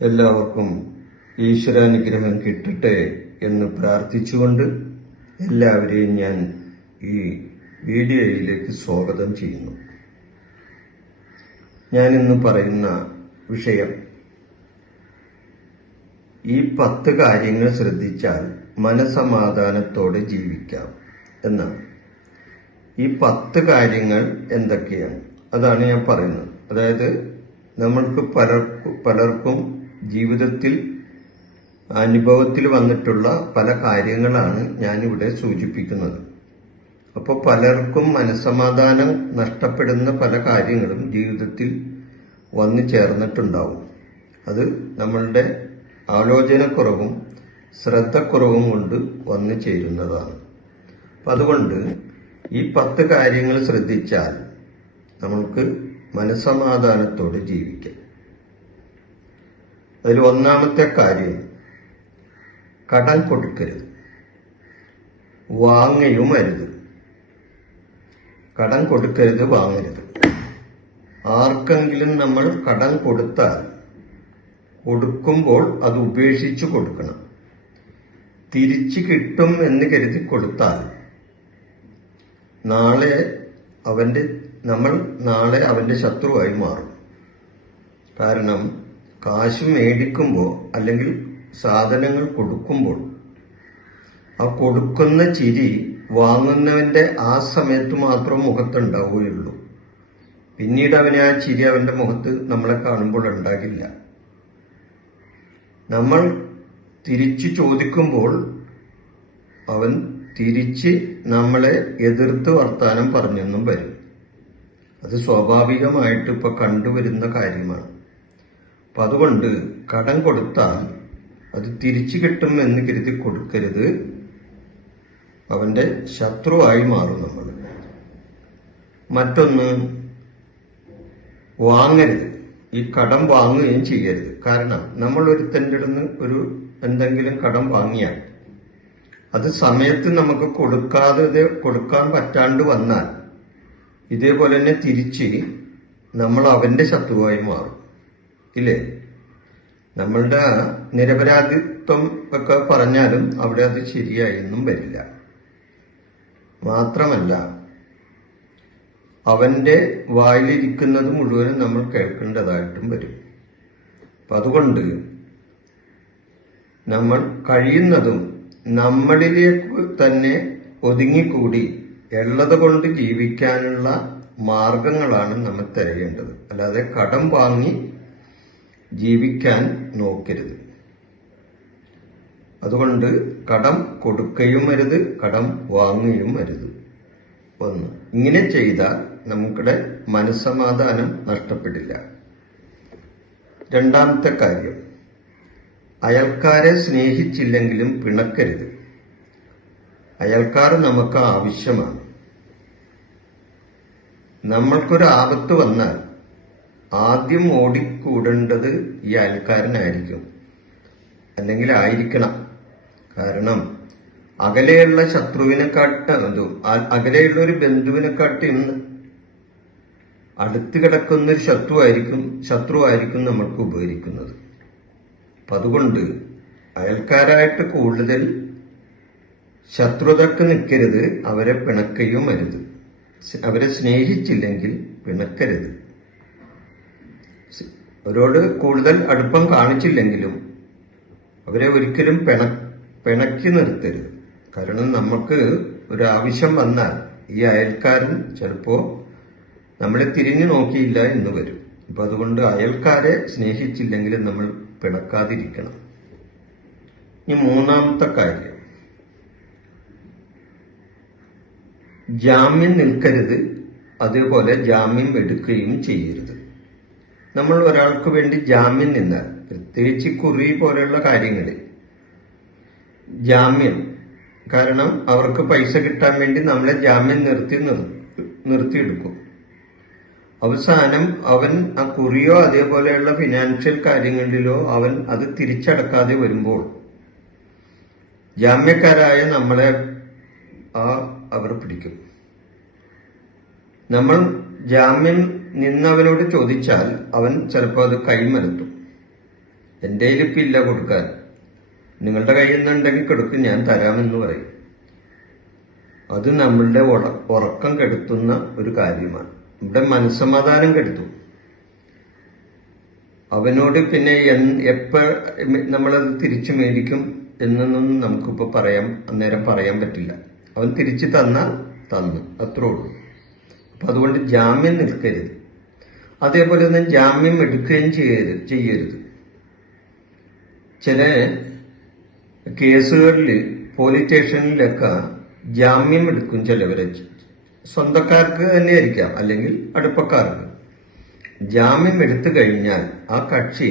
എല്ലാവർക്കും ഈശ്വരാനുഗ്രഹം കിട്ടട്ടെ എന്ന് പ്രാർത്ഥിച്ചുകൊണ്ട് എല്ലാവരെയും ഞാൻ ഈ വീഡിയോയിലേക്ക് സ്വാഗതം ചെയ്യുന്നു. ഞാനിന്ന് പറയുന്ന വിഷയം ഈ 10 കാര്യങ്ങൾ ശ്രദ്ധിച്ചാൽ മനസമാധാനത്തോടെ ജീവിക്കാം എന്നാണ്. ഈ 10 കാര്യങ്ങൾ എന്തൊക്കെയാണ്? അതാണ് ഞാൻ പറയുന്നത്. അതായത് നമ്മൾക്ക് പലർക്കും ജീവിതത്തിൽ അനുഭവത്തിൽ വന്നിട്ടുള്ള പല കാര്യങ്ങളാണ് ഞാനിവിടെ സൂചിപ്പിക്കുന്നത്. അപ്പോൾ പലർക്കും മനസ്സമാധാനം നഷ്ടപ്പെടുന്ന പല കാര്യങ്ങളും ജീവിതത്തിൽ വന്നു ചേർന്നിട്ടുണ്ടാവും. അത് നമ്മളുടെ ആലോചനക്കുറവും ശ്രദ്ധക്കുറവും കൊണ്ട് വന്നു ചേരുന്നതാണ്. അപ്പം അതുകൊണ്ട് ഈ 10 കാര്യങ്ങൾ ശ്രദ്ധിച്ചാൽ നമ്മൾക്ക് മനസ്സമാധാനത്തോടെ ജീവിക്കാം. അതിൽ ഒന്നാമത്തെ കാര്യം, കടം കൊടുക്കരുത്, വാങ്ങുകയും അരുത്. കടം കൊടുക്കരുത്, വാങ്ങരുത്. ആർക്കെങ്കിലും നമ്മൾ കടം കൊടുക്കുമ്പോൾ അത് ഉപേക്ഷിച്ചു കൊടുക്കണം. തിരിച്ചു കിട്ടും എന്ന് കരുതി കൊടുത്താൽ നമ്മൾ നാളെ അവന്റെ ശത്രുവായി മാറും. കാരണം കാശ് മേടിക്കുമ്പോൾ അല്ലെങ്കിൽ സാധനങ്ങൾ കൊടുക്കുമ്പോൾ ആ കൊടുക്കുന്ന ചിരി വാങ്ങുന്നവന്റെ ആ സമയത്ത് മാത്രം മുഖത്തുണ്ടാവുകയുള്ളൂ. പിന്നീട് അവന് ആ ചിരി അവന്റെ മുഖത്ത് നമ്മളെ കാണുമ്പോൾ ഉണ്ടാകില്ല. നമ്മൾ തിരിച്ചു ചോദിക്കുമ്പോൾ അവൻ തിരിച്ച് നമ്മളെ എതിർത്ത് വർത്താനം പറഞ്ഞെന്നും വരും. അത് സ്വാഭാവികമായിട്ട് ഇപ്പൊ കണ്ടുവരുന്ന കാര്യമാണ്. അപ്പൊ അതുകൊണ്ട് കടം കൊടുത്താൽ അത് തിരിച്ചു കിട്ടും എന്ന് കരുതി കൊടുക്കരുത്. അവന്റെ ശത്രുവായി മാറും നമ്മൾ. മറ്റൊന്ന്, വാങ്ങരുത്. ഈ കടം വാങ്ങുകയും ചെയ്യരുത്. കാരണം നമ്മൾ ഒരുത്തൻ്റെ അടുത്ത് എന്തെങ്കിലും കടം വാങ്ങിയാൽ അത് സമയത്ത് നമുക്ക് കൊടുക്കാൻ പറ്റാണ്ട് വന്നാൽ ഇതേപോലെ തന്നെ തിരിച്ച് നമ്മൾ അവന്റെ ശത്രുവായി മാറും. ഇല്ലേ? നമ്മളുടെ നിരപരാധിത്വം ഒക്കെ പറഞ്ഞാലും അവിടെ അത് ശരിയായെന്നും വരില്ല. മാത്രമല്ല, അവന്റെ വായിലിരിക്കുന്നത് മുഴുവനും നമ്മൾ കേൾക്കേണ്ടതായിട്ടും വരും. അപ്പൊ അതുകൊണ്ട് നമ്മൾ കഴിയുന്നതും നമ്മളിലേക്ക് തന്നെ ഒതുങ്ങിക്കൂടി ഉള്ളത് കൊണ്ട് ജീവിക്കാനുള്ള മാർഗങ്ങളാണ് നമ്മൾ തിരയേണ്ടത്. അല്ലാതെ കടം വാങ്ങി ജീവിക്കാൻ നോക്കരുത്. അതുകൊണ്ട് കടം കൊടുക്കുകയും അരുത്, കടം വാങ്ങുകയും അരുത്. ഒന്ന്, ഇങ്ങനെ ചെയ്താൽ നമുക്കിടെ മനസ്സമാധാനം നഷ്ടപ്പെടില്ല. രണ്ടാമത്തെ കാര്യം, അയൽക്കാരെ സ്നേഹിച്ചില്ലെങ്കിലും പിണക്കരുത്. അയൽക്കാർ നമുക്ക് ആവശ്യമാണ്. നമ്മൾക്കൊരു ആപത്ത് വന്നാൽ ആദ്യം ഓടിക്കൂടേണ്ടത് ഈ അയൽക്കാരനായിരിക്കും, അല്ലെങ്കിൽ ആയിരിക്കണം. കാരണം അകലെയുള്ള അകലെയുള്ള ഒരു ബന്ധുവിനെക്കാട്ടും അടുത്ത് കിടക്കുന്ന ഒരു ശത്രുവായിരിക്കും നമ്മൾക്ക് ഉപകരിക്കുന്നത്. അപ്പൊ അതുകൊണ്ട് അയൽക്കാരായിട്ട് കൂടുതൽ ശത്രുതക്ക് നിൽക്കരുത്, അവരെ പിണക്കുകയും അരുത്. അവരെ സ്നേഹിച്ചില്ലെങ്കിൽ പിണക്കരുത്. അവരോട് കൂടുതൽ അടുപ്പം കാണിച്ചില്ലെങ്കിലും അവരെ ഒരിക്കലും പിണക്കി നിർത്തരുത്. കാരണം നമുക്ക് ഒരു ആവശ്യം വന്നാൽ ഈ അയൽക്കാരൻ ചിലപ്പോ നമ്മളെ തിരിഞ്ഞു നോക്കിയില്ല എന്ന് വരും. അപ്പൊ അതുകൊണ്ട് അയൽക്കാരെ സ്നേഹിച്ചില്ലെങ്കിൽ നമ്മൾ പിണക്കാതിരിക്കണം. ഇനി മൂന്നാമത്തെ കാര്യം, ജാമ്യം നിൽക്കരുത്, അതേപോലെ ജാമ്യം എടുക്കുകയും ചെയ്യരുത്. നമ്മൾ ഒരാൾക്ക് വേണ്ടി ജാമ്യം നിന്നാൽ, പ്രത്യേകിച്ച് കുറി പോലെയുള്ള കാര്യങ്ങളിൽ ജാമ്യം, കാരണം അവർക്ക് പൈസ കിട്ടാൻ വേണ്ടി നമ്മളെ ജാമ്യം നിർത്തിയെടുക്കും. അവസാനം അവൻ ആ കുറിയോ അതേപോലെയുള്ള ഫിനാൻഷ്യൽ കാര്യങ്ങളിലോ അവൻ അത് തിരിച്ചടക്കാതെ വരുമ്പോൾ ജാമ്യക്കാരായ നമ്മളെ അവർ പിടിക്കും. നമ്മൾ ജാമ്യം നിന്നവനോട് ചോദിച്ചാൽ അവൻ ചിലപ്പോൾ അത് കൈമലത്തും. എൻ്റെ കയ്യിലിപ്പില്ല കൊടുക്കാൻ, നിങ്ങളുടെ കയ്യിൽ നിന്നുണ്ടെങ്കിൽ കൊടുക്കും, ഞാൻ തരാമെന്ന് പറയും. അത് നമ്മളുടെ ഉറക്കം കെടുത്തുന്ന ഒരു കാര്യമാണ്. ഇവിടെ മനസ്സമാധാനം കെടുത്തും. അവനോട് പിന്നെ നമ്മളത് തിരിച്ചു മേടിക്കും എന്നൊന്നും നമുക്കിപ്പോൾ അന്നേരം പറയാൻ പറ്റില്ല. അവൻ തിരിച്ചു തന്നു, അത്രേ ഉള്ളൂ. അപ്പൊ അതുകൊണ്ട് ജാമ്യം നിൽക്കരുത്. അതേപോലെ തന്നെ ജാമ്യം എടുക്കുകയും ചെയ്യരുത്. ചില കേസുകളിൽ പോലീസ് സ്റ്റേഷനിലൊക്കെ ജാമ്യം എടുക്കും ചിലവരെ. സ്വന്തക്കാർക്ക് തന്നെ ആയിരിക്കാം, അല്ലെങ്കിൽ അടുപ്പക്കാർക്ക്. ജാമ്യം എടുത്തു കഴിഞ്ഞാൽ ആ കക്ഷി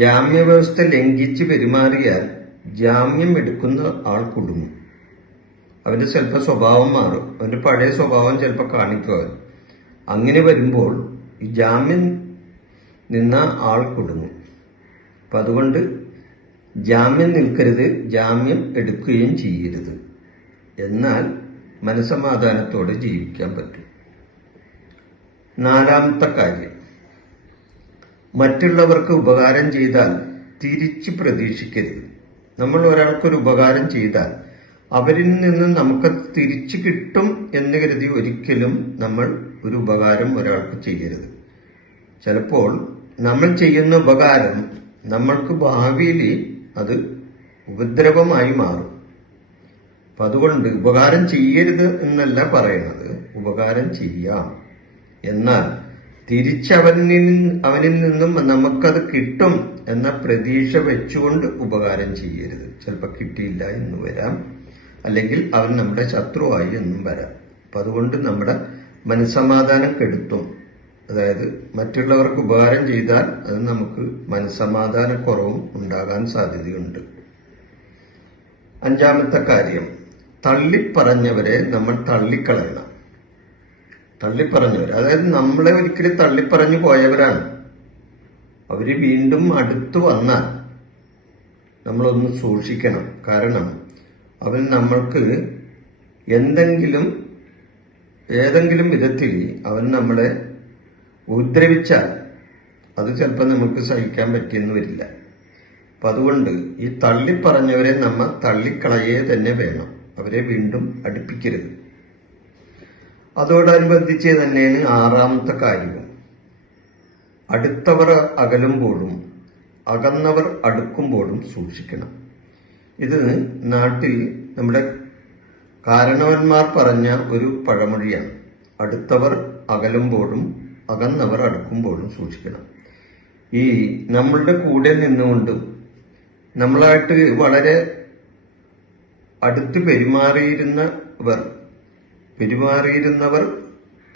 ജാമ്യവ്യവസ്ഥ ലംഘിച്ച് പെരുമാറിയാൽ ജാമ്യം എടുക്കുന്ന ആൾ കുടുങ്ങും. അവന്റെ ചിലപ്പോൾ സ്വഭാവം മാറും, അവന്റെ പഴയ സ്വഭാവം ചിലപ്പോൾ കാണിക്കും അവൻ. അങ്ങനെ വരുമ്പോൾ ഈ ജാമ്യം നിന്ന ആൾ കുടുങ്ങും. അപ്പൊ അതുകൊണ്ട് ജാമ്യം നിൽക്കരുത്, ജാമ്യം എടുക്കുകയും ചെയ്യരുത്. എന്നാൽ മനസ്സമാധാനത്തോടെ ജീവിക്കാൻ പറ്റും. നാലാമത്തെ കാര്യം, മറ്റുള്ളവർക്ക് ഉപകാരം ചെയ്താൽ തിരിച്ച് പ്രതീക്ഷിക്കരുത്. നമ്മൾ ഒരാൾക്കൊരു ഉപകാരം ചെയ്താൽ അവരിൽ നിന്ന് നമുക്ക് തിരിച്ചു കിട്ടും എന്ന് കരുതി ഒരിക്കലും നമ്മൾ ഒരു ഉപകാരം ഒരാൾക്ക് ചെയ്യരുത്. ചിലപ്പോൾ നമ്മൾ ചെയ്യുന്ന ഉപകാരം നമ്മൾക്ക് ഭാവിയിൽ അത് ഉപദ്രവമായി മാറും. അപ്പൊ അതുകൊണ്ട് ഉപകാരം ചെയ്യരുത് എന്നല്ല പറയുന്നത്, ഉപകാരം ചെയ്യാം. എന്നാൽ അവനിൽ നിന്നും നമുക്കത് കിട്ടും എന്ന പ്രതീക്ഷ വെച്ചുകൊണ്ട് ഉപകാരം ചെയ്യരുത്. ചിലപ്പോൾ കിട്ടിയില്ല എന്ന് വരാം, അല്ലെങ്കിൽ അവൻ നമ്മുടെ ശത്രുവായി എന്നും വരാം. അപ്പൊ അതുകൊണ്ട് നമ്മുടെ മനസ്സമാധാനം കെടുത്തും. അതായത് മറ്റുള്ളവർക്ക് ഉപകാരം ചെയ്താൽ അത് നമുക്ക് മനസ്സമാധാനക്കുറവും ഉണ്ടാകാൻ സാധ്യതയുണ്ട്. അഞ്ചാമത്തെ കാര്യം, തള്ളിപ്പറഞ്ഞവരെ നമ്മൾ തള്ളിക്കളയണം. തള്ളിപ്പറഞ്ഞവർ, അതായത് നമ്മളെ ഒരിക്കലും തള്ളിപ്പറഞ്ഞു പോയവരാണ്. അവര് വീണ്ടും അടുത്തു വന്നാൽ നമ്മളൊന്ന് സൂക്ഷിക്കണം. കാരണം അവൻ നമ്മൾക്ക് ഏതെങ്കിലും വിധത്തിൽ അവൻ നമ്മളെ ഉപദ്രവിച്ചാൽ അത് ചിലപ്പോൾ നമുക്ക് സഹിക്കാൻ പറ്റിയെന്ന് വരില്ല. അപ്പൊ അതുകൊണ്ട് ഈ തള്ളിപ്പറഞ്ഞവരെ നമ്മൾ തള്ളിക്കളയേ തന്നെ വേണം. അവരെ വീണ്ടും അടുപ്പിക്കരുത്. അതോടനുബന്ധിച്ച് തന്നെയാണ് ആറാമത്തെ കാര്യവും, അടുത്തവർ അകലുമ്പോഴും അകന്നവർ അടുക്കുമ്പോഴും സൂക്ഷിക്കണം. ഇത് നാട്ടിൽ നമ്മുടെ കാരണവന്മാർ പറഞ്ഞ ഒരു പഴമൊഴിയാണ്. അടുത്തവർ അകലുമ്പോഴും അകന്നവർ അടുക്കുമ്പോഴും സൂക്ഷിക്കണം. ഈ നമ്മളുടെ കൂടെ നിന്നുകൊണ്ടും നമ്മളായിട്ട് വളരെ അടുത്ത് പെരുമാറിയിരുന്നവർ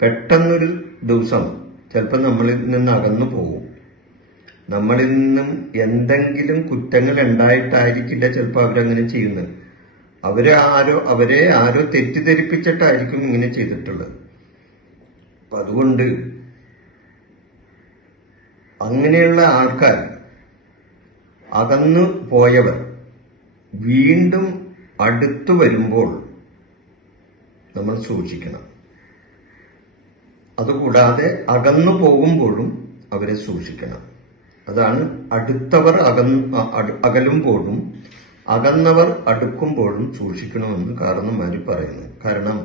പെട്ടെന്നൊരു ദിവസം ചിലപ്പോൾ നമ്മളിൽ നിന്ന് അകന്നു പോകും. നമ്മളിൽ നിന്നും എന്തെങ്കിലും കുറ്റങ്ങൾ ഉണ്ടായിട്ടായിരിക്കില്ല ചിലപ്പോൾ അവരങ്ങനെ ചെയ്യുന്നത്. അവരെ ആരോ തെറ്റിദ്ധരിപ്പിച്ചിട്ടായിരിക്കും ഇങ്ങനെ ചെയ്തിട്ടുള്ളത്. അപ്പൊ അതുകൊണ്ട് അങ്ങനെയുള്ള ആൾക്കാർ, അകന്നു പോയവർ വീണ്ടും അടുത്തു വരുമ്പോൾ നമ്മൾ സൂക്ഷിക്കണം. അതുകൂടാതെ അകന്നു പോകുമ്പോഴും അവരെ സൂക്ഷിക്കണം. അതാണ് അടുത്തവർ അകലുമ്പോഴും അകന്നവർ അടുക്കുമ്പോഴും സൂക്ഷിക്കണമെന്ന് കാരണന്മാര് പറയുന്നത്. കാരണം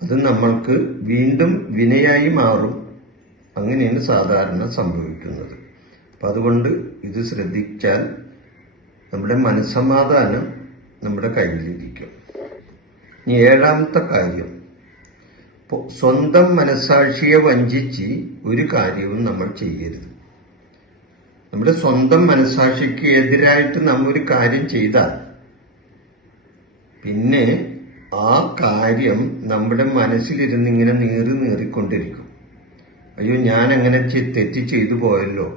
അത് നമ്മൾക്ക് വീണ്ടും വിനയായി മാറും. അങ്ങനെയാണ് സാധാരണ സംഭവിക്കുന്നത്. അപ്പൊ അതുകൊണ്ട് ഇത് ശ്രദ്ധിച്ചാൽ നമ്മുടെ മനസ്സമാധാനം നമ്മുടെ കയ്യിലിരിക്കും. ഇനി ഏഴാമത്തെ കാര്യം, സ്വന്തം മനസ്സാക്ഷിയെ വഞ്ചിച്ച് ഒരു കാര്യവും നമ്മൾ ചെയ്യരുത്. നമ്മുടെ സ്വന്തം മനസ്സാക്ഷിക്ക് എതിരായിട്ട് നമ്മൾ ഒരു കാര്യം ചെയ്താൽ പിന്നെ ആ കാര്യം നമ്മുടെ മനസ്സിലിരുന്നിങ്ങനെ നീറിക്കൊണ്ടിരിക്കും. അയ്യോ, ഞാൻ അങ്ങനെ തെറ്റ് ചെയ്തു പോയല്ലോ,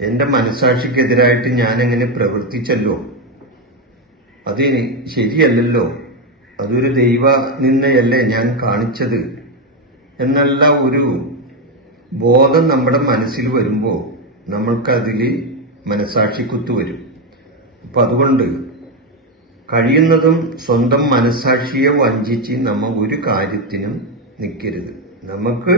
എന്റെ മനസ്സാക്ഷിക്കെതിരായിട്ട് ഞാൻ അങ്ങനെ പ്രവർത്തിച്ചല്ലോ, അത് ശരിയല്ലല്ലോ, അതൊരു ദൈവ നിന്നയല്ലേ ഞാൻ കാണിച്ചത് എന്നുള്ള ഒരു ബോധം നമ്മുടെ മനസ്സിൽ വരുമ്പോൾ നമ്മൾക്കതിൽ മനസ്സാക്ഷിക്കുത്ത് വരും. അപ്പൊ അതുകൊണ്ട് കഴിയുന്നതും സ്വന്തം മനസ്സാക്ഷിയെ വഞ്ചിച്ച് നമ്മൾ ഒരു കാര്യത്തിനും നിൽക്കരുത്. നമുക്ക്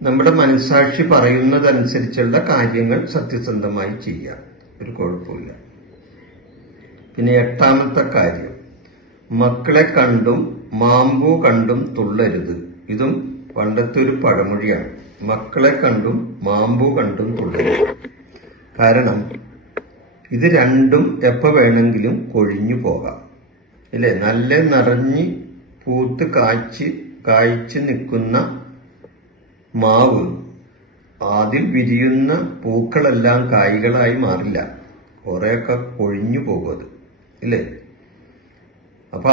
നമ്മുടെ മനസ്സാക്ഷി പറയുന്നതനുസരിച്ചുള്ള കാര്യങ്ങൾ സത്യസന്ധമായി ചെയ്യാം, ഒരു കുഴപ്പമില്ല. പിന്നെ 8ാമത്തെ കാര്യം, മക്കളെ കണ്ടും മാമ്പൂ കണ്ടും തുള്ളരുത്. ഇതും പണ്ടത്തെ ഒരു പഴമൊഴിയാണ്. മക്കളെ കണ്ടും മാമ്പൂ കണ്ടും തുള്ളരുത്. കാരണം ഇത് രണ്ടും എപ്പോ വേണമെങ്കിലും കൊഴിഞ്ഞു പോകാം, ഇല്ലേ? നല്ല നിറഞ്ഞ് പൂത്ത് കായ്ച്ച് നിൽക്കുന്ന മാവ് അതിൽ വിരിയുന്ന പൂക്കളെല്ലാം കായ്കളായി മാറില്ല, കുറെയൊക്കെ കൊഴിഞ്ഞു പോകും അത്, ഇല്ലേ? അപ്പൊ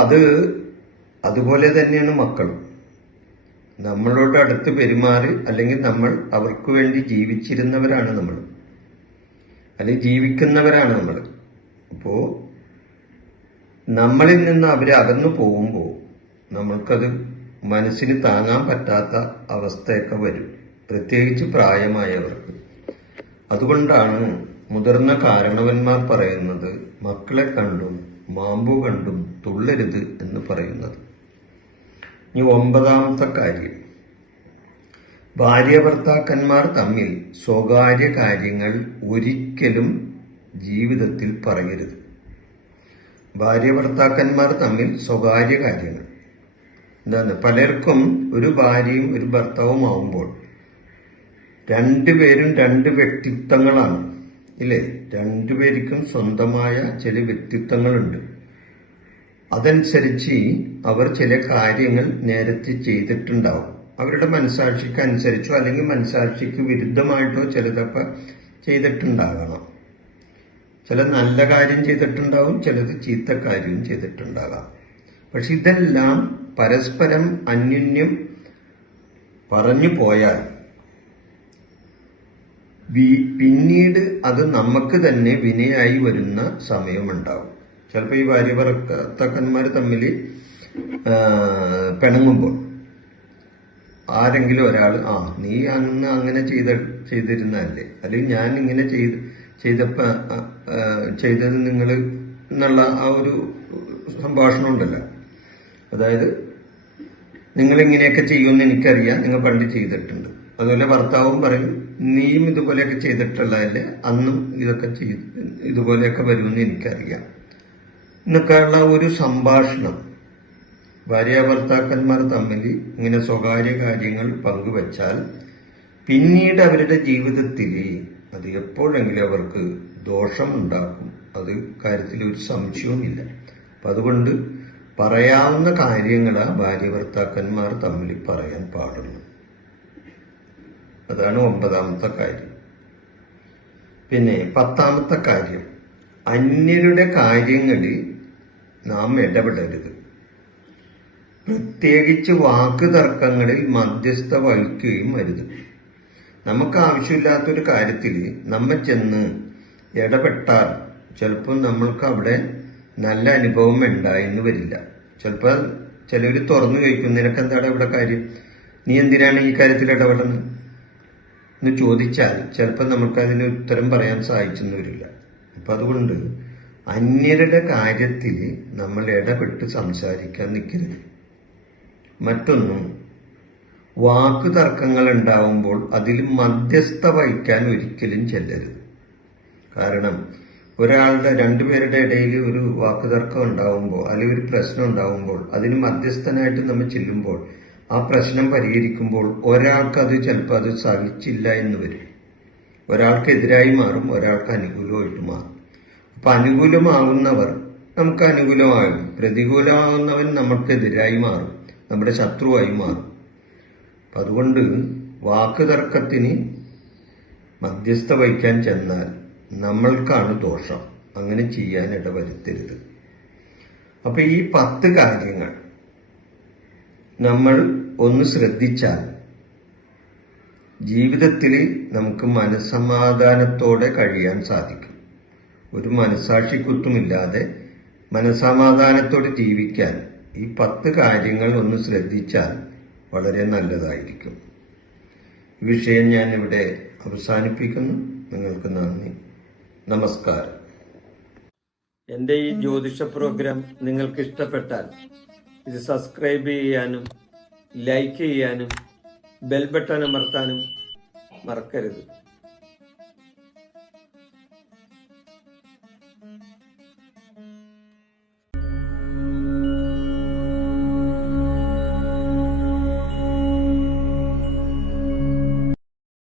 അതുപോലെ തന്നെയാണ് മക്കളും. നമ്മളോട് അടുത്ത് പെരുമാറി അല്ലെങ്കിൽ നമ്മൾ അവർക്ക് വേണ്ടി ജീവിച്ചിരുന്നവരാണ് നമ്മൾ, അല്ലെങ്കിൽ ജീവിക്കുന്നവരാണ് നമ്മൾ. അപ്പോ നമ്മളിൽ നിന്ന് അവര് അകന്നു പോകുമ്പോൾ നമ്മൾക്കത് മനസ്സിന് താങ്ങാൻ പറ്റാത്ത അവസ്ഥയൊക്കെ വരും, പ്രത്യേകിച്ച് പ്രായമായവർക്ക്. അതുകൊണ്ടാണ് മുതിർന്ന കാരണവന്മാർ പറയുന്നത് മക്കളെ കണ്ടും മാമ്പൂ കണ്ടും തുള്ളരുത് എന്ന് പറയുന്നത്. ഇനി 9ാമത്തെ കാര്യം, ഭാര്യ ഭർത്താക്കന്മാർ തമ്മിൽ സ്വകാര്യ കാര്യങ്ങൾ ഒരിക്കലും ജീവിതത്തിൽ പറയരുത്. ഭാര്യ ഭർത്താക്കന്മാർ തമ്മിൽ സ്വകാര്യ കാര്യങ്ങൾ എന്താണ്? പലർക്കും ഒരു ഭാര്യയും ഒരു ഭർത്താവും ആവുമ്പോൾ രണ്ടുപേരും രണ്ട് വ്യക്തിത്വങ്ങളാണ്, ഇല്ലേ? രണ്ടുപേർക്കും സ്വന്തമായ ചില വ്യക്തിത്വങ്ങളുണ്ട്. അതനുസരിച്ച് അവർ ചില കാര്യങ്ങൾ നേരത്തെ ചെയ്തിട്ടുണ്ടാവും. അവരുടെ മനസാക്ഷിക്ക് അനുസരിച്ചോ അല്ലെങ്കിൽ മനസാക്ഷിക്ക് വിരുദ്ധമായിട്ടോ ചിലതൊക്കെ ചെയ്തിട്ടുണ്ടാകണം. ചില നല്ല കാര്യം ചെയ്തിട്ടുണ്ടാവും, ചിലത് ചീത്ത കാര്യവും ചെയ്തിട്ടുണ്ടാകാം. പക്ഷെ ഇതെല്ലാം പരസ്പരം അന്യോന്യം പറഞ്ഞു പോയാൽ പിന്നീട് അത് നമുക്ക് തന്നെ വിനയായി വരുന്ന സമയമുണ്ടാവും. ചിലപ്പോൾ ഈ ഭാര്യ ഭർത്താക്കന്മാർ തമ്മിൽ പിണങ്ങുമ്പോൾ ആരെങ്കിലും ഒരാൾ നീ അന്ന് അങ്ങനെ ചെയ്തിരുന്നല്ലേ, അല്ലെങ്കിൽ ഞാൻ ഇങ്ങനെ ചെയ്തത് നിങ്ങൾ എന്നുള്ള ആ ഒരു സംഭാഷണം ഉണ്ടല്ലോ. അതായത് നിങ്ങളിങ്ങനെയൊക്കെ ചെയ്യുമെന്ന് എനിക്കറിയാം, നിങ്ങൾ പണ്ട് ചെയ്തിട്ടുണ്ട്. അതുപോലെ ഭർത്താവും പറയും നീയും ഇതുപോലെയൊക്കെ ചെയ്തിട്ടുള്ളതല്ലേ, അന്നും ഇതുപോലെയൊക്കെ വരുമെന്ന് എനിക്കറിയാം എന്നൊക്കെയുള്ള ഒരു സംഭാഷണം ഭാര്യ ഭർത്താക്കന്മാർ തമ്മിൽ ഇങ്ങനെ സ്വകാര്യ കാര്യങ്ങൾ പങ്കുവച്ചാൽ പിന്നീട് അവരുടെ ജീവിതത്തിൽ അത് എപ്പോഴെങ്കിലും അവർക്ക് ദോഷമുണ്ടാക്കും. അത് കാര്യത്തിൽ ഒരു സംശയവുമില്ല. അപ്പം അതുകൊണ്ട് പറയാവുന്ന കാര്യങ്ങളാ ഭാര്യ ഭർത്താക്കന്മാർ തമ്മിൽ പറയാൻ പാടുള്ളൂ. അതാണ് 9ാമത്തെ കാര്യം. പിന്നെ 10ാമത്തെ കാര്യം, അന്യരുടെ കാര്യങ്ങളിൽ നാം ഇടപെടരുത്. പ്രത്യേകിച്ച് വാക്കുതർക്കങ്ങളിൽ മധ്യസ്ഥ വഹിക്കുകയും അരുത്. നമുക്ക് ആവശ്യമില്ലാത്തൊരു കാര്യത്തിൽ നമ്മെ ചെന്ന് ഇടപെട്ടാൽ ചിലപ്പോൾ നമ്മൾക്ക് അവിടെ നല്ല അനുഭവം ഉണ്ടായെന്ന് വരില്ല. ചിലപ്പോൾ ചിലവർ തുറന്നു കഴിക്കും, നിനക്കെന്താണ് ഇവിടെ കാര്യം, നീ എന്തിനാണ് ഈ കാര്യത്തിൽ ഇടപെടുന്നത് എന്ന് ചോദിച്ചാൽ ചിലപ്പോൾ നമുക്ക് അതിന് ഉത്തരം പറയാൻ സാധിച്ചെന്ന് വരില്ല. അപ്പൊ അതുകൊണ്ട് അന്യരുടെ കാര്യത്തിൽ നമ്മൾ ഇടപെട്ട് സംസാരിക്കാൻ നിൽക്കരുത്. മറ്റൊന്നും, വാക്കു തർക്കങ്ങൾ ഉണ്ടാവുമ്പോൾ അതിൽ മധ്യസ്ഥ വഹിക്കാൻ ഒരിക്കലും ചെല്ലരുത്. കാരണം രണ്ടുപേരുടെ ഇടയിൽ ഒരു വാക്കുതർക്കം ഉണ്ടാവുമ്പോൾ അല്ലെങ്കിൽ ഒരു പ്രശ്നം ഉണ്ടാവുമ്പോൾ അതിന് മധ്യസ്ഥനായിട്ട് നമ്മൾ ചെല്ലുമ്പോൾ ആ പ്രശ്നം പരിഹരിക്കുമ്പോൾ ഒരാൾക്ക് അത് ചിലപ്പോൾ അത് സഹിച്ചില്ല എന്ന് വരും. ഒരാൾക്ക് എതിരായി മാറും, ഒരാൾക്ക് അനുകൂലമായിട്ട് മാറും. അപ്പൊ അനുകൂലമാകുന്നവർ നമുക്ക് അനുകൂലമാകും, പ്രതികൂലമാകുന്നവൻ നമുക്കെതിരായി മാറും, നമ്മുടെ ശത്രുവായി മാറും. അപ്പൊ അതുകൊണ്ട് വാക്കുതർക്കത്തിന് മധ്യസ്ഥ വഹിക്കാൻ ചെന്നാൽ നമ്മൾക്കാണ് ദോഷം. അങ്ങനെ ചെയ്യാൻ ഇടവരുത്തരുത്. അപ്പൊ ഈ 10 കാര്യങ്ങൾ നമ്മൾ ഒന്ന് ശ്രദ്ധിച്ചാൽ ജീവിതത്തിൽ നമുക്ക് മനസ്സമാധാനത്തോടെ കഴിയാൻ സാധിക്കും. ഒരു മനസാക്ഷിക്കുത്തുമില്ലാതെ മനസമാധാനത്തോടെ ജീവിക്കാൻ ഈ 10 കാര്യങ്ങൾ ഒന്ന് ശ്രദ്ധിച്ചാൽ വളരെ നല്ലതായിരിക്കും. ഈ വിഷയം ഞാൻ ഇവിടെ അവസാനിപ്പിക്കുന്നു. നിങ്ങൾക്ക് നന്ദി, നമസ്കാരം. എൻ്റെ ഈ ജ്യോതിഷ പ്രോഗ്രാം നിങ്ങൾക്ക് ഇഷ്ടപ്പെട്ടാൽ ഇത് സബ്സ്ക്രൈബ് ചെയ്യാനും ലൈക്ക് ചെയ്യാനും ബെൽ ബട്ടൺ അമർത്താനും മറക്കരുത്.